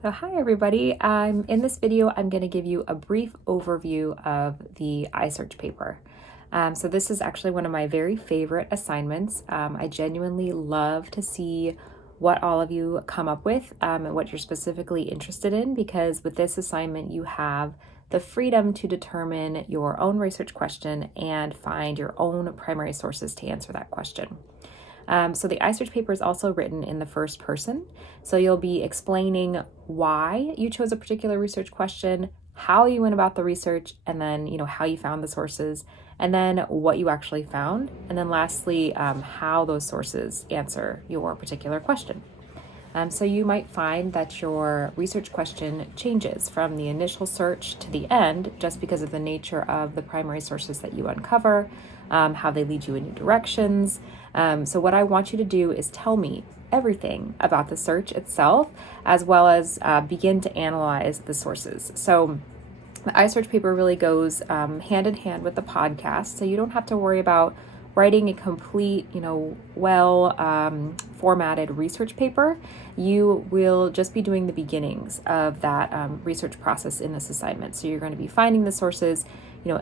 So hi everybody, in this video I'm going to give you a brief overview of the iSearch paper. So this is actually one of my very favorite assignments. I genuinely love to see what all of you come up with and what you're specifically interested in, because with this assignment you have the freedom to determine your own research question and find your own primary sources to answer that question. So the iSearch paper is also written in the first person. So you'll be explaining why you chose a particular research question, how you went about the research, and then, how you found the sources, and then what you actually found. And then lastly, how those sources answer your particular question. So you might find that your research question changes from the initial search to the end just because of the nature of the primary sources that you uncover, how they lead you in new directions. So what I want you to do is tell me everything about the search itself, as well as begin to analyze the sources. So the iSearch paper really goes hand in hand with the podcast, so you don't have to worry about writing a complete, well formatted research paper. You will just be doing the beginnings of that research process in this assignment. So you're going to be finding the sources,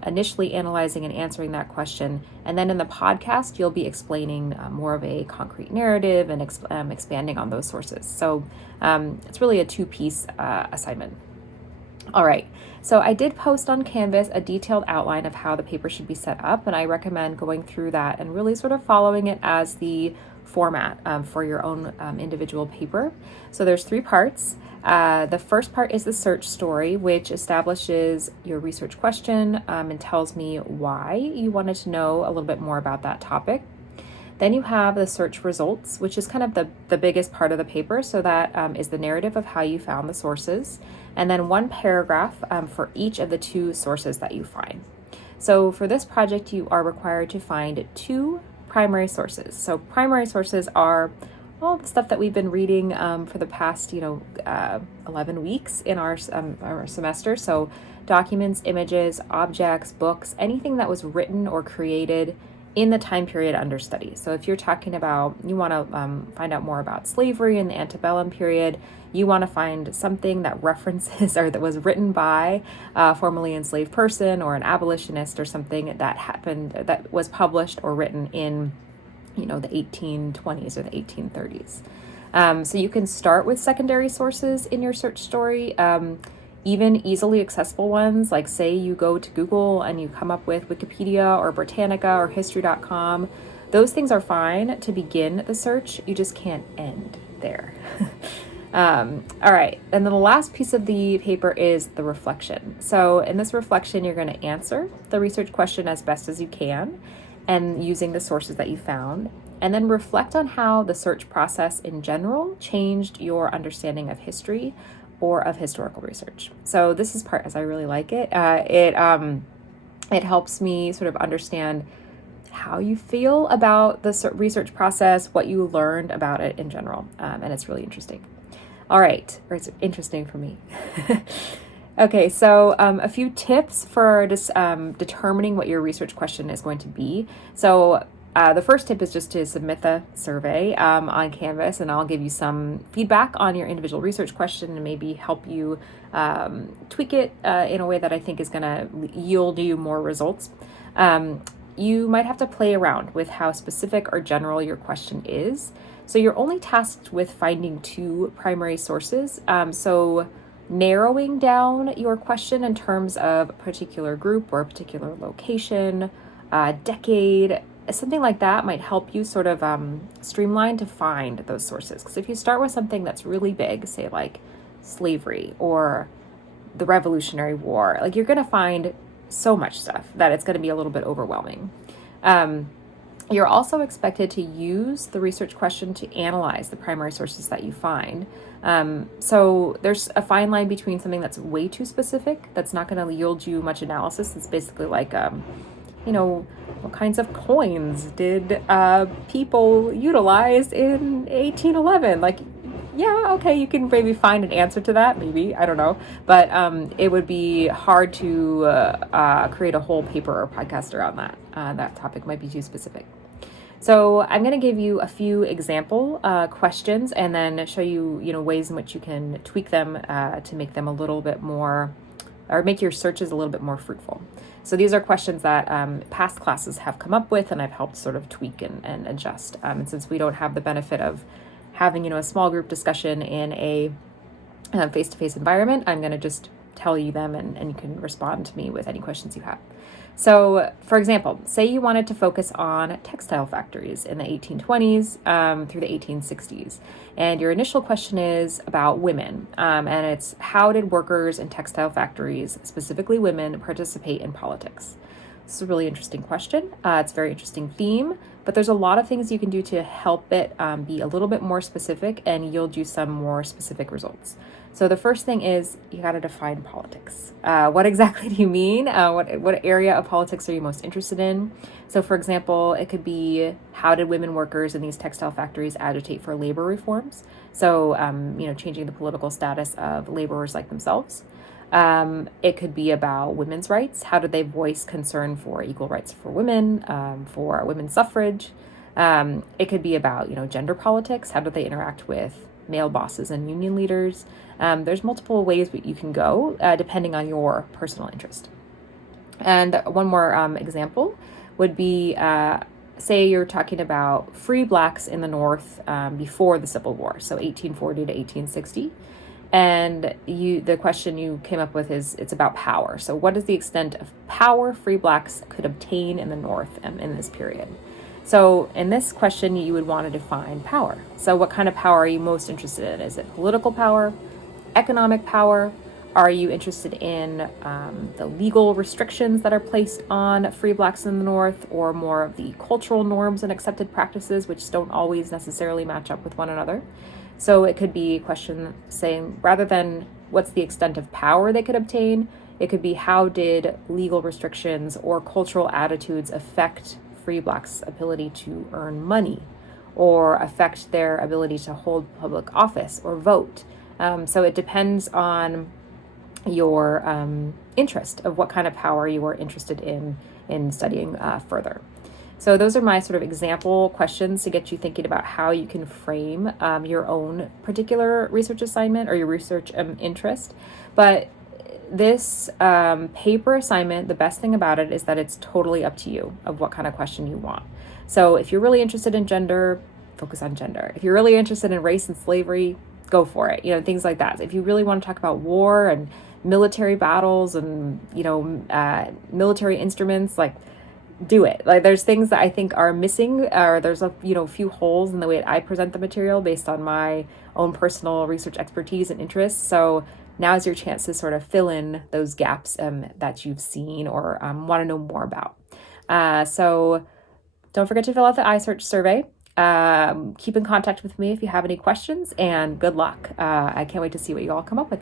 initially analyzing and answering that question. And then in the podcast, you'll be explaining more of a concrete narrative and expanding on those sources. So it's really a two-piece assignment. All right, so I did post on Canvas a detailed outline of how the paper should be set up, and I recommend going through that and really sort of following it as the format for your own individual paper. So there's three parts. The first part is the search story, which establishes your research question and tells me why you wanted to know a little bit more about that topic. Then you have the search results, which is kind of the biggest part of the paper. So that is the narrative of how you found the sources. And then one paragraph for each of the two sources that you find. So for this project, you are required to find two primary sources. So primary sources are all the stuff that we've been reading for the past, 11 weeks in our semester. So documents, images, objects, books, anything that was written or created in the time period under study. So if you're talking about, you want to find out more about slavery in the antebellum period, you want to find something that references or that was written by a formerly enslaved person or an abolitionist or something that happened, that was published or written in, the 1820s or the 1830s. So you can start with secondary sources in your search story. Even easily accessible ones, like say you go to Google and you come up with Wikipedia or Britannica or history.com, those things are fine to begin the search. You just can't end there. All right, and then the last piece of the paper is the reflection. So in this reflection, you're going to answer the research question as best as you can and using the sources that you found, and then reflect on how the search process in general changed your understanding of history or of historical research. So this is part, as I really like it. It helps me sort of understand how you feel about the research process, what you learned about it in general, and it's really interesting. All right, or it's interesting for me. Okay, so a few tips for just determining what your research question is going to be. So the first tip is just to submit the survey on Canvas, and I'll give you some feedback on your individual research question and maybe help you tweak it in a way that I think is going to yield you more results. You might have to play around with how specific or general your question is. So you're only tasked with finding two primary sources. So narrowing down your question in terms of a particular group or a particular location, decade, something like that might help you sort of streamline to find those sources. Because if you start with something that's really big, say like slavery or the Revolutionary War, like you're going to find so much stuff that it's going to be a little bit overwhelming. You're also expected to use the research question to analyze the primary sources that you find. So there's a fine line between something that's way too specific, that's not going to yield you much analysis. It's basically like, what kinds of coins did people utilize in 1811? Like, yeah, okay, you can maybe find an answer to that, maybe, I don't know. But it would be hard to create a whole paper or podcast around that. That topic might be too specific. So I'm going to give you a few example questions and then show you, ways in which you can tweak them to make them a little bit more, or make your searches a little bit more fruitful. So these are questions that past classes have come up with, and I've helped sort of tweak and adjust. And since we don't have the benefit of having, a small group discussion in a face-to-face environment, I'm going to just tell you them and you can respond to me with any questions you have. So, for example, say you wanted to focus on textile factories in the 1820s through the 1860s. And your initial question is about women. And it's, how did workers in textile factories, specifically women, participate in politics? This is a really interesting question. It's a very interesting theme, but there's a lot of things you can do to help it be a little bit more specific and yield you some more specific results. So the first thing is you got to define politics. What exactly do you mean? What area of politics are you most interested in? So for example, it could be, how did women workers in these textile factories agitate for labor reforms? So, changing the political status of laborers like themselves. It could be about women's rights. How did they voice concern for equal rights for women, for women's suffrage? It could be about, gender politics. How did they interact with male bosses and union leaders? There's multiple ways that you can go depending on your personal interest. And one more example would be, say you're talking about free blacks in the North before the Civil War, so 1840 to 1860. And the question you came up with is, it's about power. So what is the extent of power free blacks could obtain in the North in this period? So in this question, you would want to define power. So what kind of power are you most interested in? Is it political power, economic power? Are you interested in the legal restrictions that are placed on free blacks in the North, or more of the cultural norms and accepted practices, which don't always necessarily match up with one another? So it could be a question saying, rather than what's the extent of power they could obtain, it could be, how did legal restrictions or cultural attitudes affect free blacks' ability to earn money, or affect their ability to hold public office or vote? So it depends on your interest of what kind of power you are interested in studying further. So those are my sort of example questions to get you thinking about how you can frame your own particular research assignment or your research interest. But this paper assignment, the best thing about it is that it's totally up to you of what kind of question you want. So if you're really interested in gender, focus on gender. If you're really interested in race and slavery, go for it. Things like that. If you really want to talk about war and military battles and, military instruments, do it. There's things that I think are missing, or there's a few holes in the way that I present the material based on my own personal research expertise and interests. So now is your chance to sort of fill in those gaps that you've seen or want to know more about. So don't forget to fill out the iSearch survey. Keep in contact with me if you have any questions, and good luck. I can't wait to see what you all come up with.